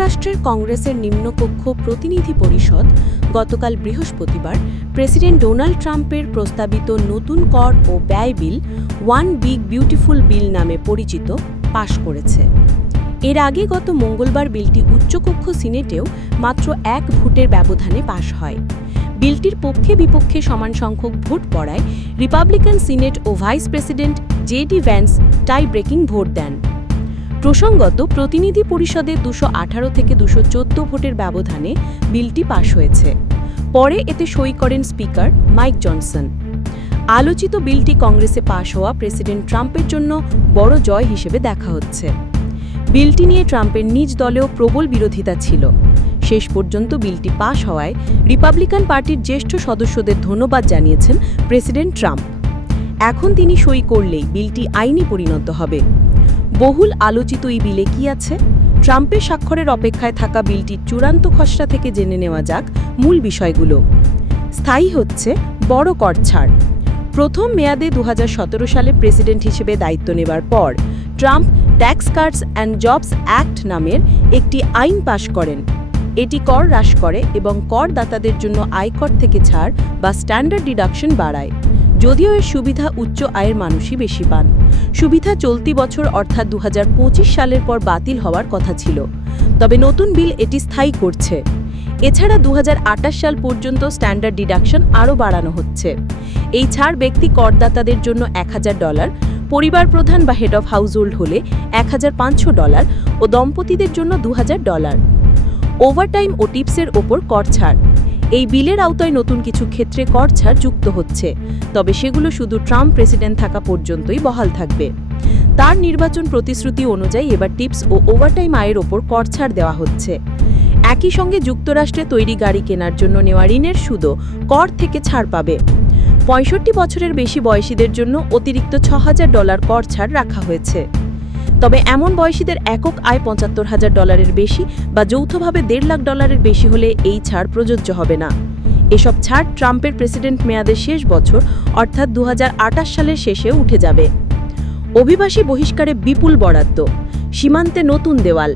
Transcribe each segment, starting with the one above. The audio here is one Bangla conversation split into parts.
যুক্তরাষ্ট্রের কংগ্রেসের নিম্নকক্ষ প্রতিনিধি পরিষদ গতকাল বৃহস্পতিবার প্রেসিডেন্ট ডোনাল্ড ট্রাম্পের প্রস্তাবিত নতুন কর ও ব্যয় বিল ওয়ান বিগ বিউটিফুল বিল নামে পরিচিত পাশ করেছে। এর আগে গত মঙ্গলবার বিলটি উচ্চকক্ষ সিনেটেও মাত্র এক ভোটের ব্যবধানে পাশ হয়। বিলটির পক্ষে বিপক্ষে সমান সংখ্যক ভোট পড়ায় রিপাবলিকান সিনেট ও vice president JD Vance tie breaking vote দেন। প্রসঙ্গত, প্রতিনিধি পরিষদে 218 থেকে 214 ভোটের ব্যবধানে বিলটি পাশ হয়েছে। পরে এতে সই করেন স্পিকার মাইক জনসন। আলোচিত বিলটি কংগ্রেসে পাশ হওয়া প্রেসিডেন্ট ট্রাম্পের জন্য বড় জয় হিসেবে দেখা হচ্ছে। বিলটি নিয়ে ট্রাম্পের নিজ দলেও প্রবল বিরোধিতা ছিল। শেষ পর্যন্ত বিলটি পাশ হওয়ায় রিপাবলিকান পার্টির জ্যেষ্ঠ সদস্যদের ধন্যবাদ জানিয়েছেন প্রেসিডেন্ট ট্রাম্প। এখন তিনি সই করলেই বিলটি আইনি পরিণত হবে। বহুল আলোচিত এই বিলে কি আছে? ট্রাম্পের স্বাক্ষরের অপেক্ষায় থাকা বিলটির চূড়ান্ত খসড়া থেকে জেনে নেওয়া যাক মূল বিষয়গুলো। স্থায়ী হচ্ছে বড় কর ছাড়। প্রথম মেয়াদে 2017 সালে প্রেসিডেন্ট হিসেবে দায়িত্ব নেবার পর Trump tax Katz and jobs act নামের একটি আইন পাশ করেন। এটি কর হ্রাস করে এবং করদাতাদের জন্য আয়কর থেকে ছাড় বা স্ট্যান্ডার্ড ডিডাকশন বাড়ায়। যদিও এর সুবিধা উচ্চ আয়ের মানুষই বেশি পান। সুবিধা চলতি বছর অর্থাৎ 2025 সালের পর বাতিল হওয়ার কথা ছিল, তবে নতুন বিল এটি স্থায়ী করছে। এছাড়া 2028 সাল পর্যন্ত স্ট্যান্ডার্ড ডিডাকশন আরও বাড়ানো হচ্ছে। এই ছাড় ব্যক্তি করদাতাদের জন্য $1000, পরিবার প্রধান বা হেড অফ হাউসহোল্ড হলে $1500 ও দম্পতিদের জন্য $2000। ওভারটাইম ও টিপসের ওপর কর ছাড়। এই বিলের আওতায় নতুন কিছু ক্ষেত্রে কর ছাড় যুক্ত হচ্ছে, তবে সেগুলো শুধু ট্রাম্প প্রেসিডেন্ট থাকা পর্যন্তই বহাল থাকবে। তার নির্বাচন প্রতিশ্রুতি অনুযায়ী এবার টিপস ও ওভারটাইম আয়ের ওপর কর ছাড় দেওয়া হচ্ছে। একই সঙ্গে যুক্তরাষ্ট্রে তৈরি গাড়ি কেনার জন্য নেওয়া ঋণের সুদও কর থেকে ছাড় পাবে। 65 বছরের বেশি বয়সীদের জন্য অতিরিক্ত $6000 কর ছাড় রাখা হয়েছে। তবে এমন বয়সীদের একক আয় $75,000 বেশি বা যৌথভাবে $1.5 বেশি হলে এই ছাড় প্রযোজ্য হবে না। এসব ছাড় ট্রাম্পের প্রেসিডেন্ট মেয়াদের শেষ বছর অর্থাৎ 2028 সালের শেষে উঠে যাবে। অভিবাসী বহিষ্কারে বিপুল বরাদ্দ, সীমান্তে নতুন দেওয়াল।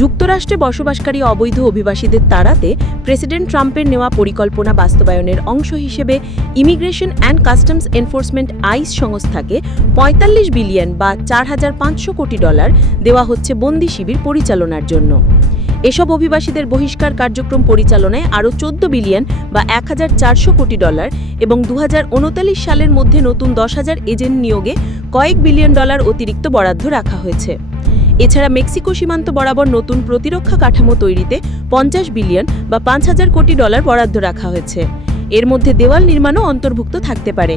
যুক্তরাষ্ট্রে বসবাসকারী অবৈধ অভিবাসীদের তাড়াতে প্রেসিডেন্ট ট্রাম্পের নেওয়া পরিকল্পনা বাস্তবায়নের অংশ হিসেবে immigration and customs enforcement ICE সংস্থাকে $45 বিলিয়ন বা $4500 কোটি দেওয়া হচ্ছে বন্দি শিবির পরিচালনার জন্য। এসব অভিবাসীদের বহিষ্কার কার্যক্রম পরিচালনায় আরও $14 বিলিয়ন বা $1400 কোটি এবং 2039 সালের মধ্যে নতুন 10,000 এজেন্ট নিয়োগে কয়েক বিলিয়ন ডলার অতিরিক্ত বরাদ্দ রাখা হয়েছে। এছাড়া মেক্সিকো সীমান্ত বরাবর নতুন প্রতিরক্ষা কাঠামো তৈরিতে $50 বিলিয়ন বা $5000 কোটি বরাদ্দ রাখা হয়েছে। এর মধ্যে দেওয়াল নির্মাণও অন্তর্ভুক্ত থাকতে পারে।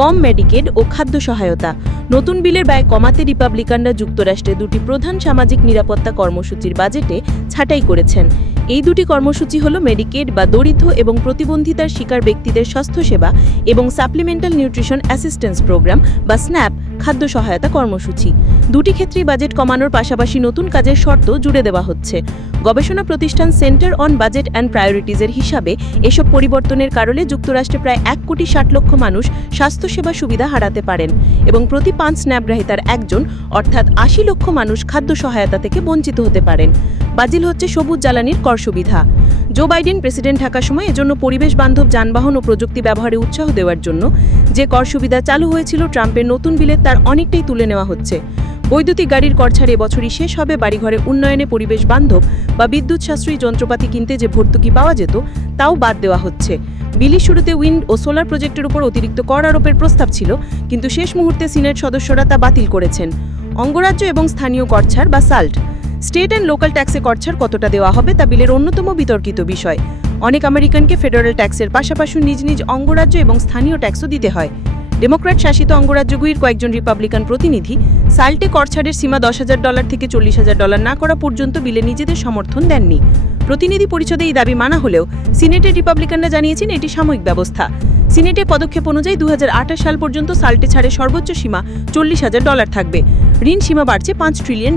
কম মেডিকেড ও খাদ্য সহায়তা। নতুন বিলের ব্যয় কমাতে রিপাবলিকানরা যুক্তরাষ্ট্রে দুটি প্রধান সামাজিক নিরাপত্তা কর্মসূচির বাজেটে ছাঁটাই করেছেন। এই দুটি কর্মসূচি হল মেডিকেড বা দরিদ্র এবং প্রতিবন্ধিতার শিকার ব্যক্তিদের স্বাস্থ্যসেবা এবং সাপ্লিমেন্টাল নিউট্রিশন অ্যাসিস্ট্যান্স প্রোগ্রাম বা স্ন্যাপ খাদ্য সহায়তা কর্মসূচি। দুটি ক্ষেত্রেই বাজেট কমানোর পাশাপাশি নতুন কাজের শর্ত জুড়ে দেওয়া হচ্ছে। গবেষণা প্রতিষ্ঠান সেন্টার অন বাজেট অ্যান্ড প্রায়োরিটিজের হিসাবে এসব পরিবর্তনের কারণে যুক্তরাষ্ট্রে প্রায় 1,60,00,000 মানুষ স্বাস্থ্যসেবা সুবিধা হারাতে পারেন এবং প্রতি 5 স্ন্যাপগ্রাহীতার একজন অর্থাৎ 80 লক্ষ মানুষ খাদ্য সহায়তা থেকে বঞ্চিত হতে পারেন। বাতিল হচ্ছে সবুজ জ্বালানির কর সুবিধা। জো বাইডেন প্রেসিডেন্ট থাকার সময় এজন্য পরিবেশ বান্ধব যানবাহন ও প্রযুক্তি ব্যবহারে উৎসাহ দেওয়ার জন্য যে কর সুবিধা চালু হয়েছিল ট্রাম্পের নতুন বিলে তার অনেকটাই তুলে নেওয়া হচ্ছে। বৈদ্যুতিক গাড়ির কর ছাড় এবছরই শেষ হবে। বাড়িঘরে উন্নয়নে পরিবেশ বান্ধব বা বিদ্যুৎ সাশ্রয়ী যন্ত্রপাতি কিনতে যে ভর্তুকি পাওয়া যেত তাও বাদ দেওয়া হচ্ছে। বিলের শুরুতে উইন্ড ও সোলার প্রজেক্টের উপর অতিরিক্ত কর আরোপের প্রস্তাব ছিল, কিন্তু শেষ মুহূর্তে সিনেট সদস্যরা তা বাতিল করেছেন। অঙ্গরাজ্য এবং স্থানীয় কর ছাড় বা সাল্ট। স্টেট অ্যান্ড লোকাল ট্যাক্সে কর ছাড় কতটা দেওয়া হবে তা বিলের অন্যতম বিতর্কিত বিষয়। অনেক আমেরিকানকে ফেডারেল ট্যাক্সের পাশাপাশি নিজ নিজ অঙ্গরাজ্য এবং স্থানীয় ট্যাক্সও দিতে হয়। ডেমোক্র্যাট শাসিত অঙ্গরাজ্যগুলির কয়েকজন রিপাবলিকান প্রতিনিধি সাল্টে কর ছাড়ের সীমা $10,000 থেকে $40,000 না করা পর্যন্ত বিলে নিজেদের সমর্থন দেননি। প্রতিনিধি পরিষদে এই দাবি মানা হলেও সিনেটের রিপাবলিকানরা জানিয়েছেন এটি সাময়িক ব্যবস্থা। সিনেটের পদক্ষেপ অনুযায়ী 2028 সাল পর্যন্ত সাল্টে ছাড়ের সর্বোচ্চ সীমা $40,000 থাকবে। ঋণ সীমা বাড়ছে $5 ট্রিলিয়ন।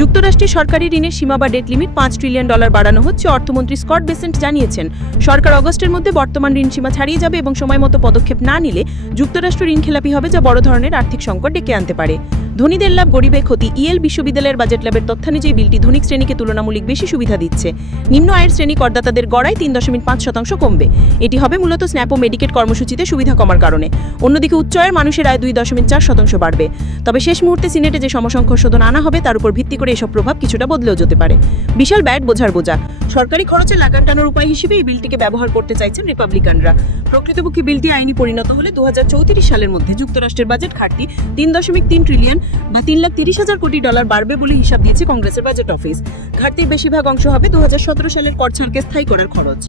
যুক্তরাষ্ট্রের সরকারি ঋণের সীমা বা ডেট লিমিট $5 ট্রিলিয়ন বাড়ানো হচ্ছে। অর্থমন্ত্রী স্কট বেসেন্ট জানিয়েছেন সরকার অগস্টের মধ্যে বর্তমান ঋণ সীমা ছাড়িয়ে যাবে এবং সময়মতো পদক্ষেপ না নিলে যুক্তরাষ্ট্র ঋণখেলাপি হবে, যা বড় ধরনের আর্থিক সংকট ডেকে আনতে পারে। ধনীদের লাভ গরিবের ক্ষতি। ইয়েল বিশ্ববিদ্যালয়ের বাজেট ল্যাবের তথ্যানুযায়ী বিলটি ধনিক শ্রেণীকে তুলনামূলক বেশি সুবিধা দিচ্ছে। নিম্ন আয়ের শ্রেণী করদাতাদের গড়ায় 3.5% কমবে। এটি হবে মূলত স্ন্যাপ ও মেডিকেট কর্মসূচিতে সুবিধা কমার কারণে। অন্যদিকে উচ্চ আয়ের মানুষের আয় 2.4% বাড়বে। তবে শেষ মুহূর্তে সিনেটে যে সমসংখ্যক আনা হবে তার উপর ভিত্তি করে এসব প্রভাব কিছুটা বদলেও যেতে পারে। বিশাল ব্যয় বোঝার বোঝা। সরকারি খরচে লাগাম টানার উপায় হিসেবে এই বিলটিকে ব্যবহার করতে চাইছেন রিপাবলিকানরা। প্রকৃতপক্ষে বিলটি আইনি পরিণত হলে 2034 সালের মধ্যে যুক্তরাষ্ট্রের বাজেট ঘাটতি 3.3 ট্রিলিয়ন বা $3,30,000 কোটি বলবে বলে হিসাব দিয়েছে কংগ্রেসের বাজেট অফিস। ঘাটতির বেশিরভাগ অংশ হবে 2017 সালের কর ছাড়কে স্থায়ী করার খরচ।